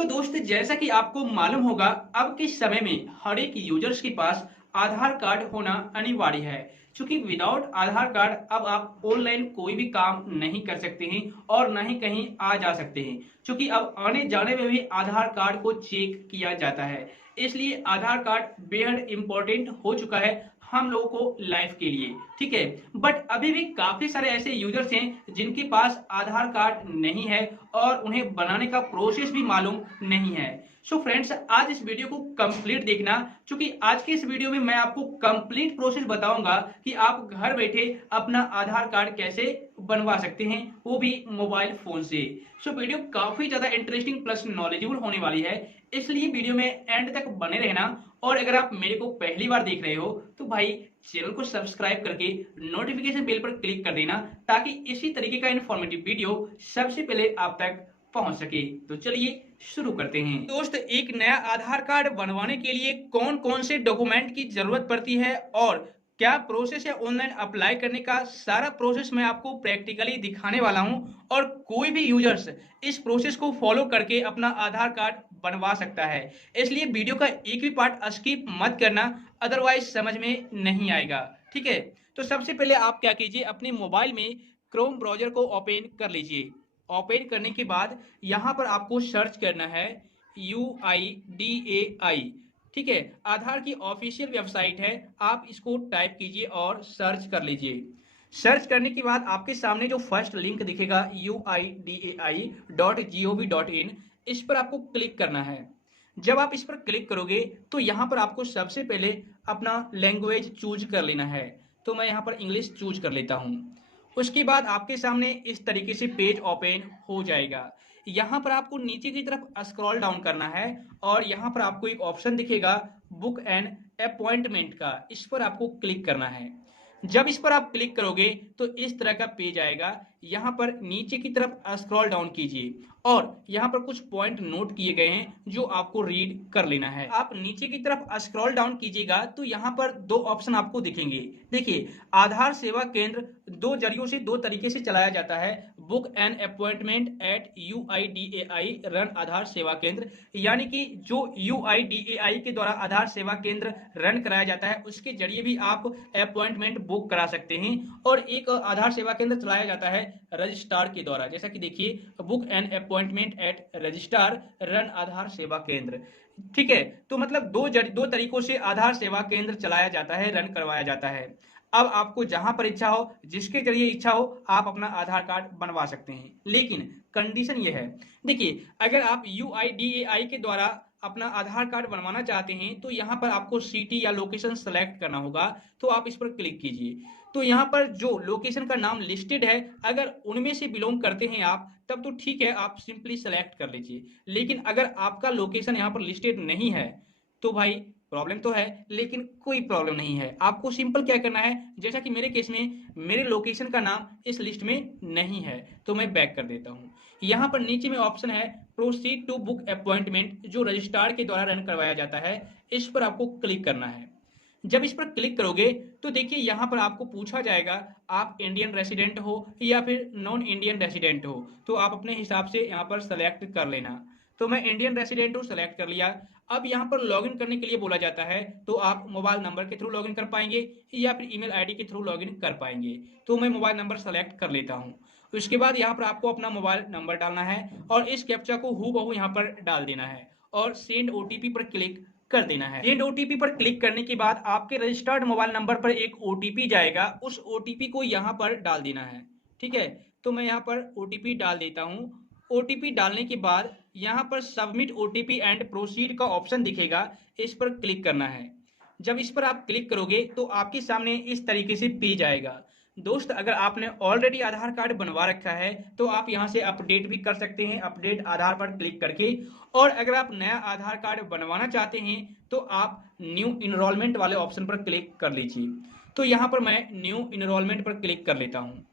तो दोस्त जैसा कि आपको मालूम होगा अब के समय में हर एक यूजर्स के पास आधार कार्ड होना अनिवार्य है। क्योंकि विदाउट आधार कार्ड अब आप ऑनलाइन कोई भी काम नहीं कर सकते हैं और ना ही कहीं आ जा सकते हैं। क्योंकि अब आने जाने में भी आधार कार्ड को चेक किया जाता है। इसलिए आधार कार्ड बेहद इंपॉर्टेंट हो चुका है हम लोगों को लाइफ के लिए। ठीक है, बट अभी भी काफी सारे ऐसे यूजर्स हैं जिनके पास आधार कार्ड नहीं है और उन्हें बनाने का प्रोसेस भी मालूम नहीं है। सो फ्रेंड्स, आज इस वीडियो को कंप्लीट देखना, क्योंकि आज के इस वीडियो में मैं आपको कंप्लीट प्रोसेस बताऊंगा कि आप घर बैठे अपना आधार कार्ड कैसे बनवा सकते हैं, वो भी मोबाइल फोन से। सो वीडियो काफी ज्यादा इंटरेस्टिंग प्लस नॉलेजेबल होने वाली है, इसलिए वीडियो में एंड तक बने रहना। और अगर आप मेरे को पहली बार देख रहे हो तो भाई चैनल को सब्सक्राइब करके नोटिफिकेशन बेल पर क्लिक कर देना, ताकि इसी तरीके का इन्फॉर्मेटिव वीडियो सबसे पहले आप तक पहुंच सके। तो चलिए शुरू करते हैं। दोस्त, एक नया आधार कार्ड बनवाने के लिए कौन कौन से डॉक्यूमेंट की जरूरत पड़ती है और क्या प्रोसेस है ऑनलाइन अप्लाई करने का, सारा प्रोसेस मैं आपको प्रैक्टिकली दिखाने वाला हूं। और कोई भी यूजर्स इस प्रोसेस को फॉलो करके अपना आधार कार्ड बनवा सकता है। इसलिए वीडियो का एक भी पार्ट स्किप मत करना, अदरवाइज समझ में नहीं आएगा। ठीक है, तो सबसे पहले आप क्या कीजिए, अपने मोबाइल में क्रोम ब्राउजर को ओपन कर लीजिए। ओपन करने के बाद यहां पर आपको सर्च करना है UIDAI। ठीक है, आधार की ऑफिशियल वेबसाइट है, आप इसको टाइप कीजिए और सर्च कर लीजिए। सर्च करने के बाद आपके सामने जो फर्स्ट लिंक दिखेगा UIDAI.gov.in, इस पर आपको क्लिक करना है। जब आप इस पर क्लिक करोगे तो यहाँ पर आपको सबसे पहले अपना लैंग्वेज चूज कर लेना है। तो मैं यहाँ पर इंग्लिश चूज कर लेता हूँ। उसके बाद आपके सामने इस तरीके से पेज ओपन हो जाएगा। यहाँ पर आपको नीचे की तरफ स्क्रॉल डाउन करना है और यहाँ पर आपको एक ऑप्शन दिखेगा बुक एंड अपॉइंटमेंट का, इस पर आपको क्लिक करना है। जब इस पर आप क्लिक करोगे तो इस तरह का पेज आएगा। यहाँ पर नीचे की तरफ स्क्रॉल डाउन कीजिए और यहाँ पर कुछ पॉइंट नोट किए गए हैं जो आपको रीड कर लेना है। आप नीचे की तरफ स्क्रॉल डाउन कीजिएगा तो यहाँ पर दो ऑप्शन आपको दिखेंगे। देखिए, आधार सेवा केंद्र दो जरियों से दो तरीके से चलाया जाता है। Book an appointment at UIDAI run Aadhaar Seva Kendra, यानी कि जो UIDAI के द्वारा आधार सेवा केंद्र रन कराया जाता है उसके जरिए भी आप अपॉइंटमेंट बुक करा सकते हैं। और एक आधार सेवा केंद्र चलाया जाता है रजिस्ट्रार के द्वारा, जैसा कि देखिए book an appointment at registrar run Aadhaar Seva Kendra. ठीक है, तो मतलब दो तरीकों से आधार सेवा केंद्र चलाया जाता है, रन करवाया जाता है। अब आपको जहां पर इच्छा हो, जिसके जरिए इच्छा हो, आप अपना आधार कार्ड बनवा सकते हैं। लेकिन कंडीशन यह है, देखिए, अगर आप UIDAI के द्वारा अपना आधार कार्ड बनवाना चाहते हैं तो यहाँ पर आपको सिटी या लोकेशन सेलेक्ट करना होगा। तो आप इस पर क्लिक कीजिए। तो यहाँ पर जो लोकेशन का नाम लिस्टेड है, अगर उनमें से बिलोंग करते हैं आप, तब तो ठीक है, आप सिंपली सेलेक्ट कर लीजिए। लेकिन अगर आपका लोकेशन यहाँ पर लिस्टेड नहीं है तो भाई प्रॉब्लम तो है, लेकिन कोई प्रॉब्लम नहीं है। आपको सिंपल क्या करना है, जैसा कि मेरे केस में मेरे लोकेशन का नाम इस लिस्ट में नहीं है तो मैं बैक कर देता हूँ। यहाँ पर नीचे में ऑप्शन है प्रोसीड टू बुक अपॉइंटमेंट, जो रजिस्ट्रार के द्वारा रन करवाया जाता है, इस पर आपको क्लिक करना है। जब इस पर क्लिक करोगे तो देखिए यहाँ पर आपको पूछा जाएगा आप इंडियन रेसिडेंट हो या फिर नॉन इंडियन रेसिडेंट हो। तो आप अपने हिसाब से यहाँ पर सेलेक्ट कर लेना। तो मैं इंडियन रेसिडेंट हूँ, सेलेक्ट कर लिया। अब यहाँ पर लॉगिन करने के लिए बोला जाता है, तो आप मोबाइल नंबर के थ्रू लॉगिन कर पाएंगे या फिर ईमेल आईडी के थ्रू लॉगिन कर पाएंगे। तो मैं मोबाइल नंबर सेलेक्ट कर लेता हूँ। उसके बाद यहाँ पर आपको अपना मोबाइल नंबर डालना है और इस कैप्चा को हूबहू यहाँ पर डाल देना है और सेंड OTP पर क्लिक कर देना है। सेंड OTP पर क्लिक करने के बाद आपके रजिस्टर्ड मोबाइल नंबर पर एक OTP जाएगा, उस OTP को यहाँ पर डाल देना है। ठीक है, तो मैं यहाँ पर OTP डाल देता हूँ। OTP डालने के बाद यहाँ पर सबमिट OTP एंड प्रोसीड का ऑप्शन दिखेगा, इस पर क्लिक करना है। जब इस पर आप क्लिक करोगे तो आपके सामने इस तरीके से पेज आएगा। दोस्त, अगर आपने ऑलरेडी आधार कार्ड बनवा रखा है तो आप यहाँ से अपडेट भी कर सकते हैं, अपडेट आधार पर क्लिक करके। और अगर आप नया आधार कार्ड बनवाना चाहते हैं तो आप न्यू इनरोलमेंट वाले ऑप्शन पर क्लिक कर लीजिए। तो यहाँ पर मैं न्यू इनरोलमेंट पर क्लिक कर लेता हूँ।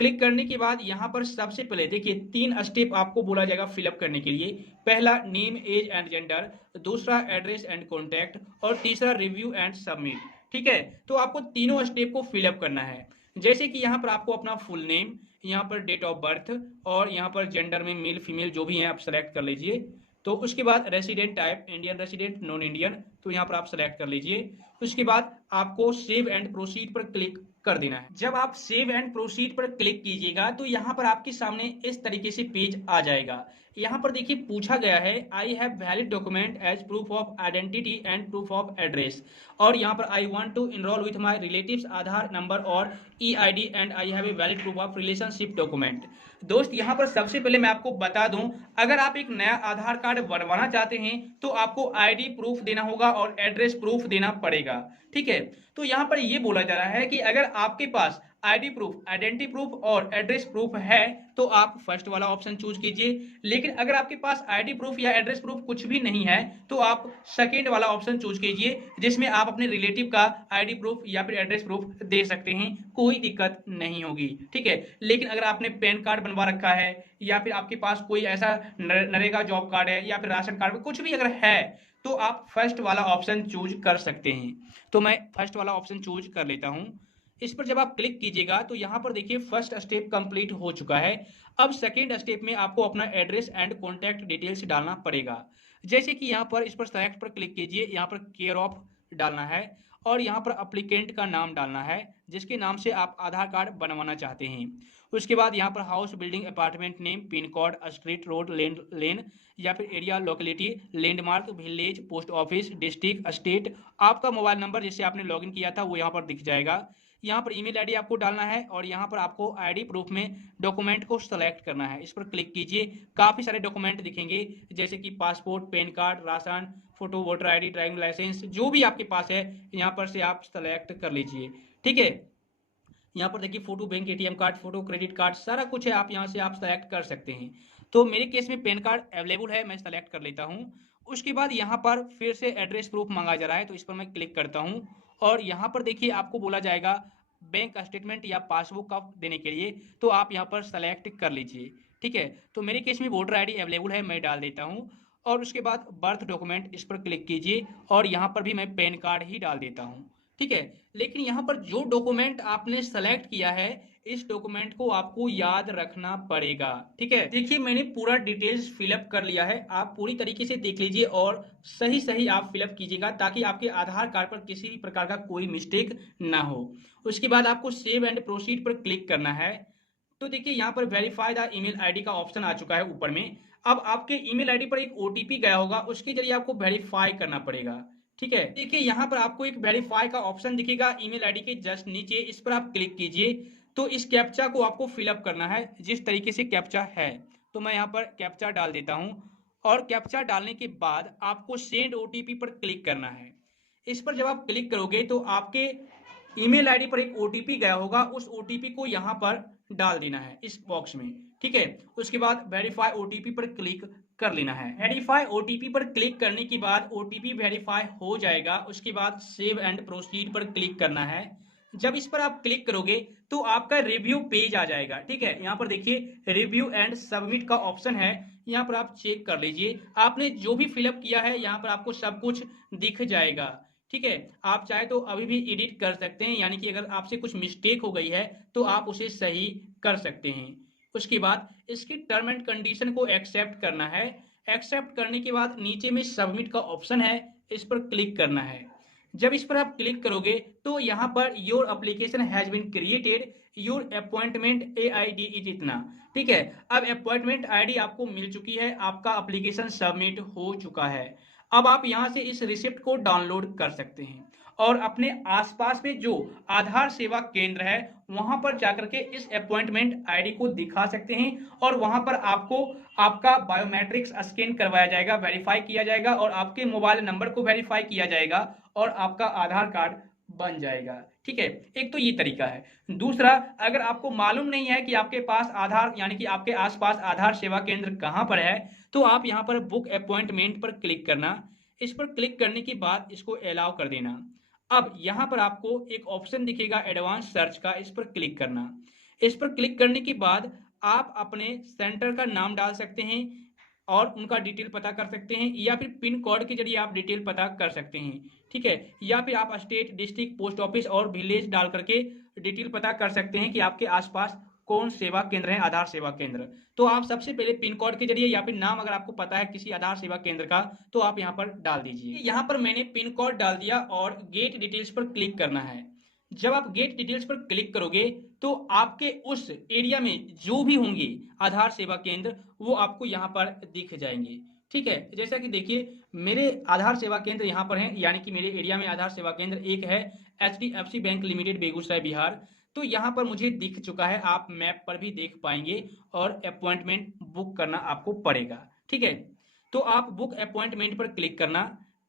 क्लिक करने के बाद यहाँ पर सबसे पहले देखिए 3 स्टेप आपको बोला जाएगा फिलअप करने के लिए। पहला नेम एज एंड जेंडर, दूसरा एड्रेस एंड कॉन्टैक्ट और तीसरा रिव्यू एंड सबमिट। ठीक है, तो आपको तीनों स्टेप को फिलअप करना है। जैसे कि यहाँ पर आपको अपना फुल नेम, यहाँ पर डेट ऑफ बर्थ और यहाँ पर जेंडर में मेल फीमेल जो भी है आप सेलेक्ट कर लीजिए। तो उसके बाद resident type Indian resident, non Indian, तो यहाँ पर आप सेलेक्ट कर लीजिए। उसके बाद आपको सेव एंड प्रोसीड पर क्लिक कर देना है। जब आप सेव एंड प्रोसीड पर क्लिक कीजिएगा तो यहाँ पर आपके सामने इस तरीके से पेज आ जाएगा। यहाँ पर देखिए पूछा गया है I have valid document as proof of identity and proof of address, और यहाँ पर I want to enrol with my relatives Aadhaar number और EID and I have a valid proof of relationship document. दोस्त यहाँ पर सबसे पहले मैं आपको बता दूं, अगर आप एक नया आधार कार्ड बनवाना चाहते हैं तो आपको आईडी प्रूफ देना होगा और एड्रेस प्रूफ देना पड़ेगा। ठीक है, तो यहाँ पर ये बोला जा रहा है कि अगर आपके पास आईडी प्रूफ, आइडेंटिटी प्रूफ और एड्रेस प्रूफ है तो आप फर्स्ट वाला ऑप्शन चूज कीजिए, लेकिन अगर आपके पास आईडी प्रूफ या एड्रेस प्रूफ कुछ भी नहीं है तो आप सेकेंड वाला ऑप्शन चूज कीजिए, जिसमें आप अपने रिलेटिव का आईडी प्रूफ या फिर एड्रेस प्रूफ दे सकते हैं, कोई दिक्कत नहीं होगी। ठीक है, लेकिन अगर आपने पैन कार्ड बनवा रखा है या फिर आपके पास कोई ऐसा नरेगा जॉब कार्ड है या फिर राशन कार्ड, कुछ भी अगर है तो आप फर्स्ट वाला ऑप्शन चूज कर सकते हैं। तो मैं फर्स्ट वाला ऑप्शन चूज कर लेता हूं। इस पर जब आप क्लिक कीजिएगा तो यहाँ पर देखिए फर्स्ट स्टेप कंप्लीट हो चुका है। अब सेकेंड स्टेप में आपको अपना एड्रेस एंड कॉन्टैक्ट डिटेल्स डालना पड़ेगा। जैसे कि यहाँ पर इस पर सेलेक्ट पर क्लिक कीजिए, यहाँ पर केयर ऑफ डालना है और यहाँ पर अप्लीकेंट का नाम डालना है जिसके नाम से आप आधार कार्ड बनवाना चाहते हैं। उसके बाद यहाँ पर house, building, apartment name, pin code, street, road, lane या फिर area, locality, landmark, village, post office, district, state, आपका मोबाइल नंबर जिससे आपने लॉगिन किया था वो यहाँ पर दिख जाएगा। यहाँ पर ईमेल आईडी आपको डालना है और यहाँ पर आपको आईडी प्रूफ में डॉक्यूमेंट को सेलेक्ट करना है। इस पर क्लिक कीजिए, काफ़ी सारे डॉक्यूमेंट दिखेंगे जैसे कि passport, PAN card, ration, photo, voter ID, driving licence, जो भी आपके पास है यहाँ पर से आप सेलेक्ट कर लीजिए। ठीक है, यहाँ पर देखिए photo, bank, ATM card, photo, credit card, सारा कुछ है, आप यहाँ से आप सेलेक्ट कर सकते हैं। तो मेरे केस में पैन कार्ड अवेलेबल है, मैं सेलेक्ट कर लेता हूँ। उसके बाद यहाँ पर फिर से एड्रेस प्रूफ मांगा जा रहा है तो इस पर मैं क्लिक करता हूँ और यहाँ पर देखिए आपको बोला जाएगा बैंक स्टेटमेंट या पासबुक का देने के लिए, तो आप यहाँ पर सेलेक्ट कर लीजिए। ठीक है, तो मेरे केस में वोटर आईडी अवेलेबल है, मैं डाल देता हूँ और उसके बाद बर्थ डॉक्यूमेंट, इस पर क्लिक कीजिए और यहाँ पर भी मैं पैन कार्ड ही डाल देता हूँ। ठीक है, लेकिन यहाँ पर जो डॉक्यूमेंट आपने सेलेक्ट किया है इस डॉक्यूमेंट को आपको याद रखना पड़ेगा। ठीक है, देखिए मैंने पूरा डिटेल्स फिलअप कर लिया है, आप पूरी तरीके से देख लीजिए और सही सही आप फिलअप कीजिएगा ताकि आपके आधार कार्ड पर किसी भी प्रकार का कोई मिस्टेक ना हो। उसके बाद आपको सेव एंड प्रोसीड पर क्लिक करना है। तो देखिए यहाँ पर वेरीफाई द ईमेल आईडी का ऑप्शन आ चुका है ऊपर में। अब आपके ईमेल आईडी पर एक ओटीपी गया होगा, उसके जरिए आपको वेरीफाई करना पड़ेगा। ठीक है, देखिए यहाँ पर आपको एक वेरीफाई का ऑप्शन दिखेगा ईमेल आईडी के जस्ट नीचे, इस पर आप क्लिक कीजिए। तो इस कैप्चा को आपको फिलअप करना है जिस तरीके से कैप्चा है, तो मैं यहाँ पर कैप्चा डाल देता हूँ और कैप्चा डालने के बाद आपको सेंड ओटीपी पर क्लिक करना है। इस पर जब आप क्लिक करोगे तो आपके ईमेल आईडी पर एक ओटीपी गया होगा, उस ओटीपी को यहाँ पर डाल देना है इस बॉक्स में। ठीक है, उसके बाद वेरीफाई ओटीपी पर क्लिक कर लेना है। वेरीफाई ओटीपी पर क्लिक करने के बाद ओटीपी वेरीफाई हो जाएगा। उसके बाद सेव एंड प्रोसीड पर क्लिक करना है। जब इस पर आप क्लिक करोगे तो आपका रिव्यू पेज आ जाएगा। ठीक है, यहाँ पर देखिए रिव्यू एंड सबमिट का ऑप्शन है, यहाँ पर आप चेक कर लीजिए आपने जो भी फिलअप किया है यहाँ पर आपको सब कुछ दिख जाएगा। ठीक है, आप चाहे तो अभी भी एडिट कर सकते हैं, यानी कि अगर आपसे कुछ मिस्टेक हो गई है तो आप उसे सही कर सकते हैं। उसके बाद इसकी टर्म एंड कंडीशन को एक्सेप्ट करना है। एक्सेप्ट करने के बाद नीचे में सबमिट का ऑप्शन है, इस पर क्लिक करना है। जब इस पर आप क्लिक करोगे तो यहाँ पर your application has been created, your appointment AID is इतना। ठीक है, अब अपॉइंटमेंट आईडी आपको मिल चुकी है, आपका एप्लीकेशन सबमिट हो चुका है। अब आप यहाँ से इस रिसिप्ट को डाउनलोड कर सकते हैं और अपने आसपास में जो आधार सेवा केंद्र है वहां पर जाकर के इस अपॉइंटमेंट आईडी को दिखा सकते हैं और वहां पर आपको आपका बायोमेट्रिक्स स्कैन करवाया जाएगा, वेरीफाई किया जाएगा और आपके मोबाइल नंबर को वेरीफाई किया जाएगा और आपका आधार कार्ड बन जाएगा। ठीक है, एक तो ये तरीका है। दूसरा, अगर आपको मालूम नहीं है कि आपके पास आधार यानी कि आपके आसपास आधार सेवा केंद्र कहां पर है, तो आप यहां पर बुक अपॉइंटमेंट पर क्लिक करना। इस पर क्लिक करने के बाद इसको अलाउ कर देना। अब यहां पर आपको एक ऑप्शन दिखेगा एडवांस सर्च का, इस पर क्लिक करना। इस पर क्लिक करने के बाद आप अपने सेंटर का नाम डाल सकते हैं और उनका डिटेल पता कर सकते हैं या फिर पिन कोड के जरिए आप डिटेल पता कर सकते हैं। ठीक है, या फिर आप स्टेट, डिस्ट्रिक्ट, पोस्ट ऑफिस और विलेज डाल करके डिटेल पता कर सकते हैं कि आपके आसपास कौन सेवा केंद्र है, आधार सेवा केंद्र। तो आप सबसे पहले पिन कोड के जरिए या फिर नाम अगर आपको पता है किसी आधार सेवा केंद्र का तो आप यहाँ पर डाल दीजिए। यहाँ पर मैंने पिन कोड डाल दिया और गेट डिटेल्स पर क्लिक करना है। जब आप गेट डिटेल्स पर क्लिक करोगे तो आपके उस एरिया में जो भी होंगे आधार सेवा केंद्र वो आपको यहाँ पर दिख जाएंगे। ठीक है, जैसा कि देखिए मेरे आधार सेवा केंद्र यहाँ पर हैं, यानी कि मेरे एरिया में आधार सेवा केंद्र एक है HDFC bank limited Begusarai Bihar. तो यहाँ पर मुझे दिख चुका है, आप मैप पर भी देख पाएंगे और अपॉइंटमेंट बुक करना आपको पड़ेगा। ठीक है, तो आप बुक अपॉइंटमेंट पर क्लिक करना।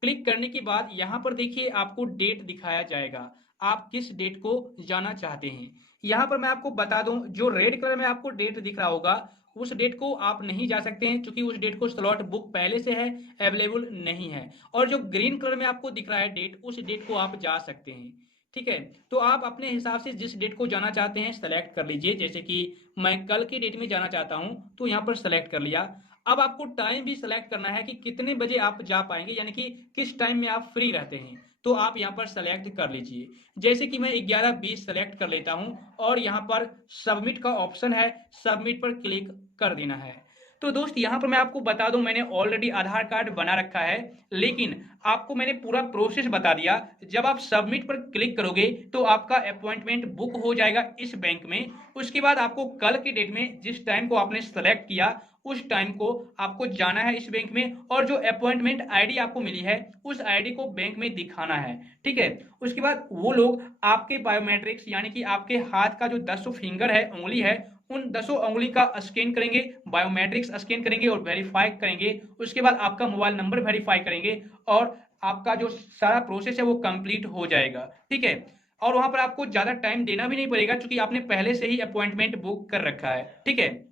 क्लिक करने के बाद यहाँ पर देखिए आपको डेट दिखाया जाएगा, आप किस डेट को जाना चाहते हैं। यहाँ पर मैं आपको बता दूं, जो रेड कलर में आपको डेट दिख रहा होगा उस डेट को आप नहीं जा सकते हैं, क्योंकि उस डेट को स्लॉट बुक पहले से है, अवेलेबल नहीं है। और जो ग्रीन कलर में आपको दिख रहा है डेट, उस डेट को आप जा सकते हैं। ठीक है, तो आप अपने हिसाब से जिस डेट को जाना चाहते हैं सेलेक्ट कर लीजिए। जैसे कि मैं कल की डेट में जाना चाहता हूं तो यहाँ पर सेलेक्ट कर लिया। अब आपको टाइम भी सेलेक्ट करना है कि कितने बजे आप जा पाएंगे, यानी कि किस टाइम में आप फ्री रहते हैं, तो आप यहाँ पर सेलेक्ट कर लीजिए। जैसे कि मैं 11:20 सेलेक्ट कर लेता हूं और यहाँ पर सबमिट का ऑप्शन है, सबमिट पर क्लिक कर देना है। तो दोस्त यहाँ पर मैं आपको बता दूं, मैंने ऑलरेडी आधार कार्ड बना रखा है, लेकिन आपको मैंने पूरा प्रोसेस बता दिया। जब आप सबमिट पर क्लिक करोगे तो आपका अपॉइंटमेंट बुक हो जाएगा इस बैंक में। उसके बाद आपको कल की डेट में जिस टाइम को आपने सेलेक्ट किया उस टाइम को आपको जाना है इस बैंक में, और जो अपॉइंटमेंट आईडी आपको मिली है उस आईडी को बैंक में दिखाना है। ठीक है, उसके बाद वो लोग आपके बायोमेट्रिक्स यानी कि आपके हाथ का जो 10 फिंगर है, उंगली है, उन 10 उंगली का स्कैन करेंगे, बायोमेट्रिक्स स्कैन करेंगे और वेरीफाई करेंगे। उसके बाद आपका मोबाइल नंबर वेरीफाई करेंगे और आपका जो सारा प्रोसेस है वो कंप्लीट हो जाएगा। ठीक है, और वहां पर आपको ज्यादा टाइम देना भी नहीं पड़ेगा, क्योंकि आपने पहले से ही अपॉइंटमेंट बुक कर रखा है। ठीक है,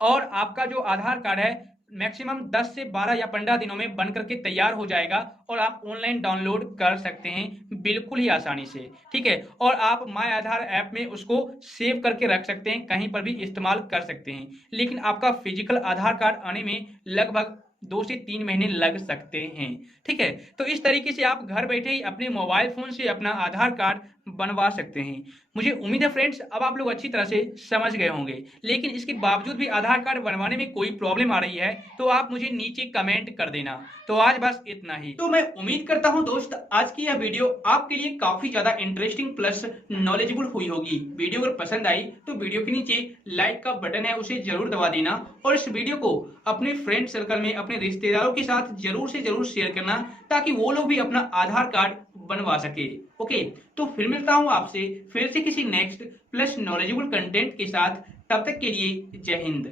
और आपका जो आधार कार्ड है मैक्सिमम 10 से 12 या 15 दिनों में बन करके तैयार हो जाएगा और आप ऑनलाइन डाउनलोड कर सकते हैं बिल्कुल ही आसानी से। ठीक है, और आप माय आधार ऐप में उसको सेव करके रख सकते हैं, कहीं पर भी इस्तेमाल कर सकते हैं। लेकिन आपका फिजिकल आधार कार्ड आने में लगभग 2 से 3 महीने लग सकते हैं। ठीक है, तो इस तरीके से आप घर बैठे ही अपने मोबाइल फोन से अपना आधार कार्ड बनवा सकते हैं। मुझे उम्मीद है फ्रेंड्स अब आप लोग अच्छी तरह से समझ गए होंगे, लेकिन इसके बावजूद भी आधार कार्ड बनवाने में कोई प्रॉब्लम आ रही है तो आप मुझे नीचे कमेंट कर देना। तो आज बस इतना ही। तो मैं उम्मीद करता हूं दोस्त आज की यह वीडियो आपके लिए काफी ज्यादा इंटरेस्टिंग प्लस नॉलेजेबल हुई होगी। वीडियो अगर पसंद आई तो वीडियो के नीचे लाइक का बटन है उसे जरूर दबा देना, और इस वीडियो को अपने फ्रेंड सर्कल में अपने रिश्तेदारों के साथ जरूर से जरूर शेयर करना, ताकि वो लोग भी अपना आधार कार्ड बनवा सके। ओके, तो फिर मिलता हूं आपसे फिर से किसी नेक्स्ट प्लस नॉलेजेबल कंटेंट के साथ। तब तक के लिए जय हिंद।